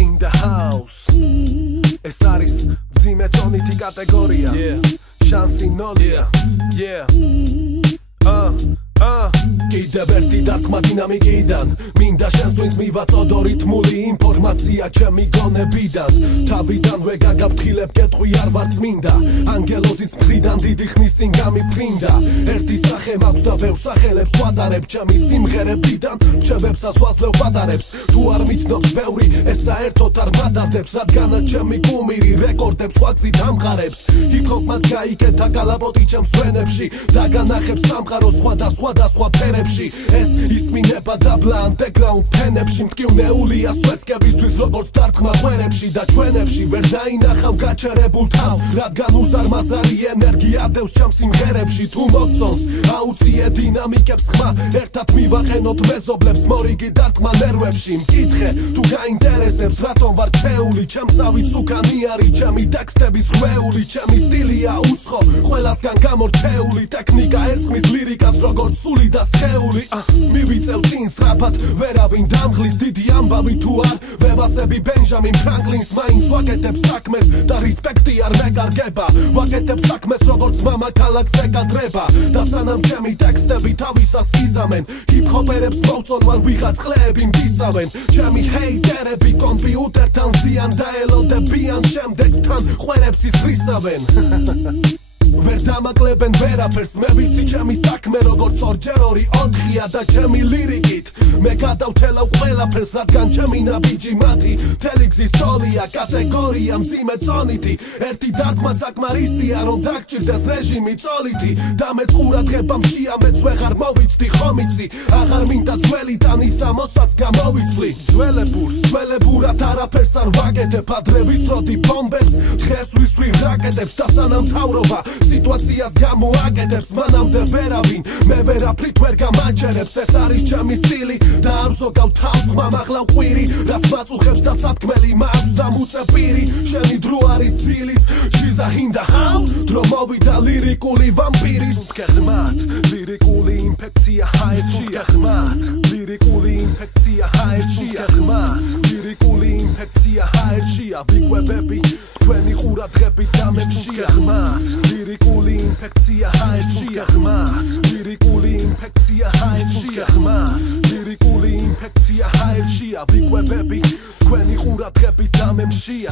In the house ეს არის მძიმე ტონითი კატეგორია შანსი ნოლია კიდევ ერთი დარტყმა დინამიკიდან მინდა შენთვის მივაწოდო რითმული ინფორმაცია ჩემი გონებიდან თავიდანვე გაგაფრთხილებ კეტყვი არ ვარ წმინდა ანგელოზის მხრიდან დიდი ხნის წინ გამიფრინდა ერთი სახე მაქვს და ბევრ სახელებს ვატარებ ჩემი სიმღერებიდან რჩევებსაც ვაძლევ პატარებს თუ არ მიცნობს ბევრი ეს საერთოდ არ მადარდებს რადგანაც ჩემი კუმირი რეკორდებს ვაგზით ამყარებს ჰიპ-ჰოპმაც გაიკეთა კალაპოტი ჩემს ვენებში დაგანახებს სამყარო სხვადასხვა ფერებში ეს ისმინება დაბლა ანდეგრაუნდ ფენებში მტკივნეულია სვეცკებისთვის როგორც დარტყმა ღვერებში და ჩვენებში ვერ დაინახავ გაჩერებულ თავს რადგან უზარმაზარი ენერგია დევს ჩემს სიმღერებში თუ მოგწონს აუციე დინამიკებს ხმა ერთად მივაყენოთ მეზობლებს მორიგი დარტყმა ნერვებში მკითხე თუ გაინტერესებს რატომ ვარ ჩეული ჩემსავით უკანი არის ჩემი ტექსტების ღვეული ჩემი სტილია უცხო ყველასგან გამორჩეული ტექნიკა ერწყმის ლირიკას როგორც სული და სხეული მივიწევ წინ სწრაფად ვერავინ დამხლის დიდი ამბავი თუ არ ვევასები ბენჟამინ ფრანკლინს მაინც ვაკეთებ საქმეს და რისპექტი არ მეკარგება ვაკეთებ საქმეს როგორც მამა ქალაქს ეკადრება და სანამ ჩემი ტექსტები თავისას იზამენ ჰიპ-ჰოპერებს მოვწონვან ვიღაც ყლეები მგისავენ ჩემი ჰეიტერები კომპიუტერთან ზიან დაელოდებიან შემდეგთან ხვერებს ისრისავენ ვერ დამაკლებენ ვერაფერს მე ვიცი ჩემი საქმე როგორც ორჯერ ორი ოთხია და ჩემი ლირიკით მე გადავთელავ ყველაფერს რადგან ჩემი ნაბიჯი მათი თელიგზის ტოლია კატეგორია მძიმე წონითი ერთი დარტყმა საკმარისია რომ დაგჭირდეს რეჟიმი წოლითი და მე ყურადღება მშია მეც ვეღარ მოვიცდი ხომიცი აღარ მინდა ძველი ტანისამოსაც გამოვიცვლი ძველებურად არაფერს არ ვაკეთებ ადრე ვისროდი ბომბებს დღეს ვისვრი რაკეტებს და სანამ მთავრობა სიტუაციას გამოაკეთებს მანამდე ვერავინ მე ვერაფრით ვერ გამაჯერებს ეს არის ჩემი სტილი და არ ზოგავ თავს მამახლა ყვირი რაც მაწუხებს და სათქმელი მაქვს და მუწეპირი შენი დრო არის ძილის შიზახინდა ჰაუს დრო მოვიდა ლირიკული ვამპირი გეხმათ ლირიკული ინფექცია ჰაერშია გეხმათ ლირიკული ინფექცია ჰაერშია გეხმათ ლირიკული ინფექცია ჰაერშია ვიკვებები თქვენი ყურადღებით და მემშია გეხმათ ლირიკული ინფექცია ჰაერშია გეხმათ ლირიკული ინფექცია ჰაერშია გეხმათ ლირიკული ინფექცია ჰაერშია ვიკვებები თქვენი ყურადღებით და მემშია